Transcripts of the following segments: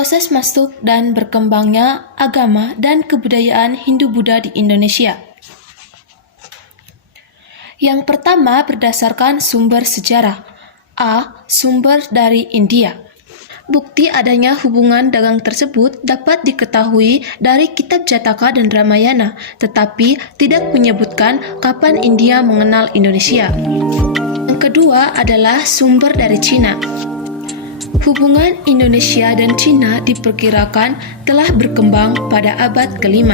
proses masuk dan berkembangnya agama dan kebudayaan Hindu-Buddha di Indonesia. Yang pertama berdasarkan sumber sejarah. A. Sumber dari India. Bukti adanya hubungan dagang tersebut dapat diketahui dari Kitab Jataka dan Ramayana, tetapi tidak menyebutkan kapan India mengenal Indonesia. Yang kedua adalah sumber dari Cina. Hubungan Indonesia dan Cina diperkirakan telah berkembang pada abad ke-5.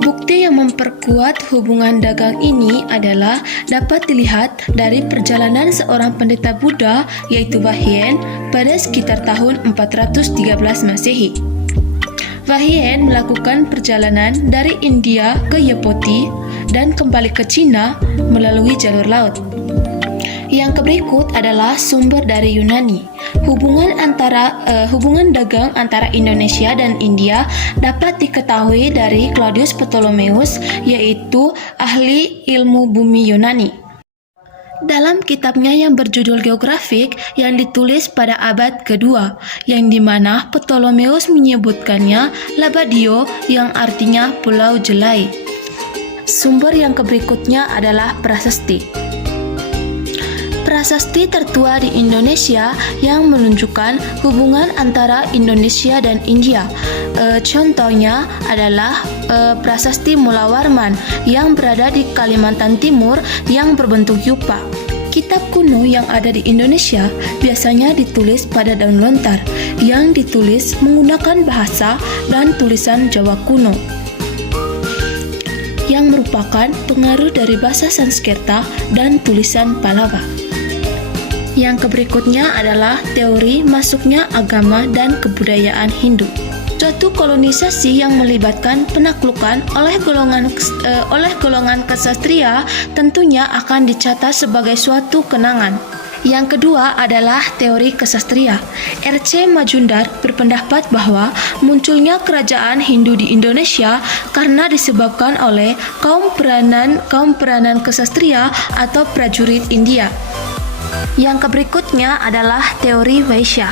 Bukti yang memperkuat hubungan dagang ini adalah dapat dilihat dari perjalanan seorang pendeta Buddha yaitu Wahien pada sekitar tahun 413 Masehi. Wahien melakukan perjalanan dari India ke Yepoti dan kembali ke Cina melalui jalur laut. Yang berikut adalah sumber dari Yunani. Hubungan dagang antara Indonesia dan India dapat diketahui dari Claudius Ptolemeus, yaitu ahli ilmu bumi Yunani. Dalam kitabnya yang berjudul Geografik yang ditulis pada abad kedua, yang dimana Ptolemeus menyebutkannya Labadio yang artinya Pulau Jelai. Sumber yang berikutnya adalah prasasti. Prasasti tertua di Indonesia yang menunjukkan hubungan antara Indonesia dan India. Contohnya adalah prasasti Mula Warman yang berada di Kalimantan Timur yang berbentuk yupa. Kitab kuno yang ada di Indonesia biasanya ditulis pada daun lontar yang ditulis menggunakan bahasa dan tulisan Jawa kuno, yang merupakan pengaruh dari bahasa Sanskerta dan tulisan Pallava. Yang berikutnya adalah teori masuknya agama dan kebudayaan Hindu. Suatu kolonisasi yang melibatkan penaklukan oleh golongan kesatria tentunya akan dicatat sebagai suatu kenangan. Yang kedua adalah teori kesatria. R.C. Majumdar berpendapat bahwa munculnya kerajaan Hindu di Indonesia karena disebabkan oleh kaum peranan kesatria atau prajurit India. Yang berikutnya adalah teori Vaishya.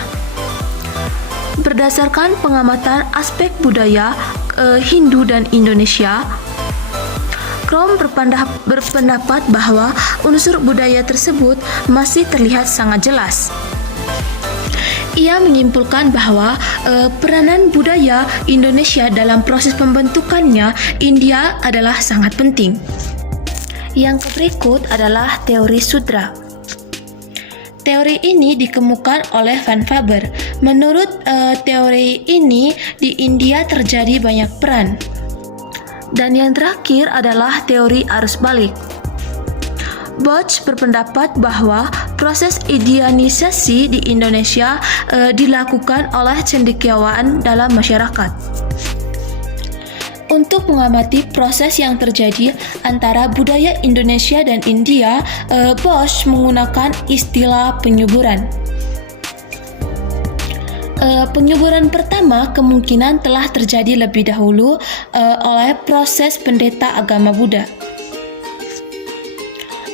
Berdasarkan pengamatan aspek budaya Hindu dan Indonesia, Krom berpendapat bahwa unsur budaya tersebut masih terlihat sangat jelas. Ia menyimpulkan bahwa peranan budaya Indonesia dalam proses pembentukannya India adalah sangat penting. Yang berikut adalah teori Sudra. Teori ini dikemukakan oleh Van Faber. Menurut teori ini, di India terjadi banyak peran. Dan yang terakhir adalah teori arus balik. Boch berpendapat bahwa proses Indianisasi di Indonesia dilakukan oleh cendekiawan dalam masyarakat. Untuk mengamati proses yang terjadi antara budaya Indonesia dan India, Bosch menggunakan istilah penyuburan. Penyuburan pertama kemungkinan telah terjadi lebih dahulu oleh proses pendeta agama Buddha.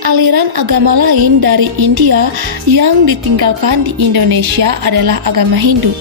Aliran agama lain dari India yang ditinggalkan di Indonesia adalah agama Hindu.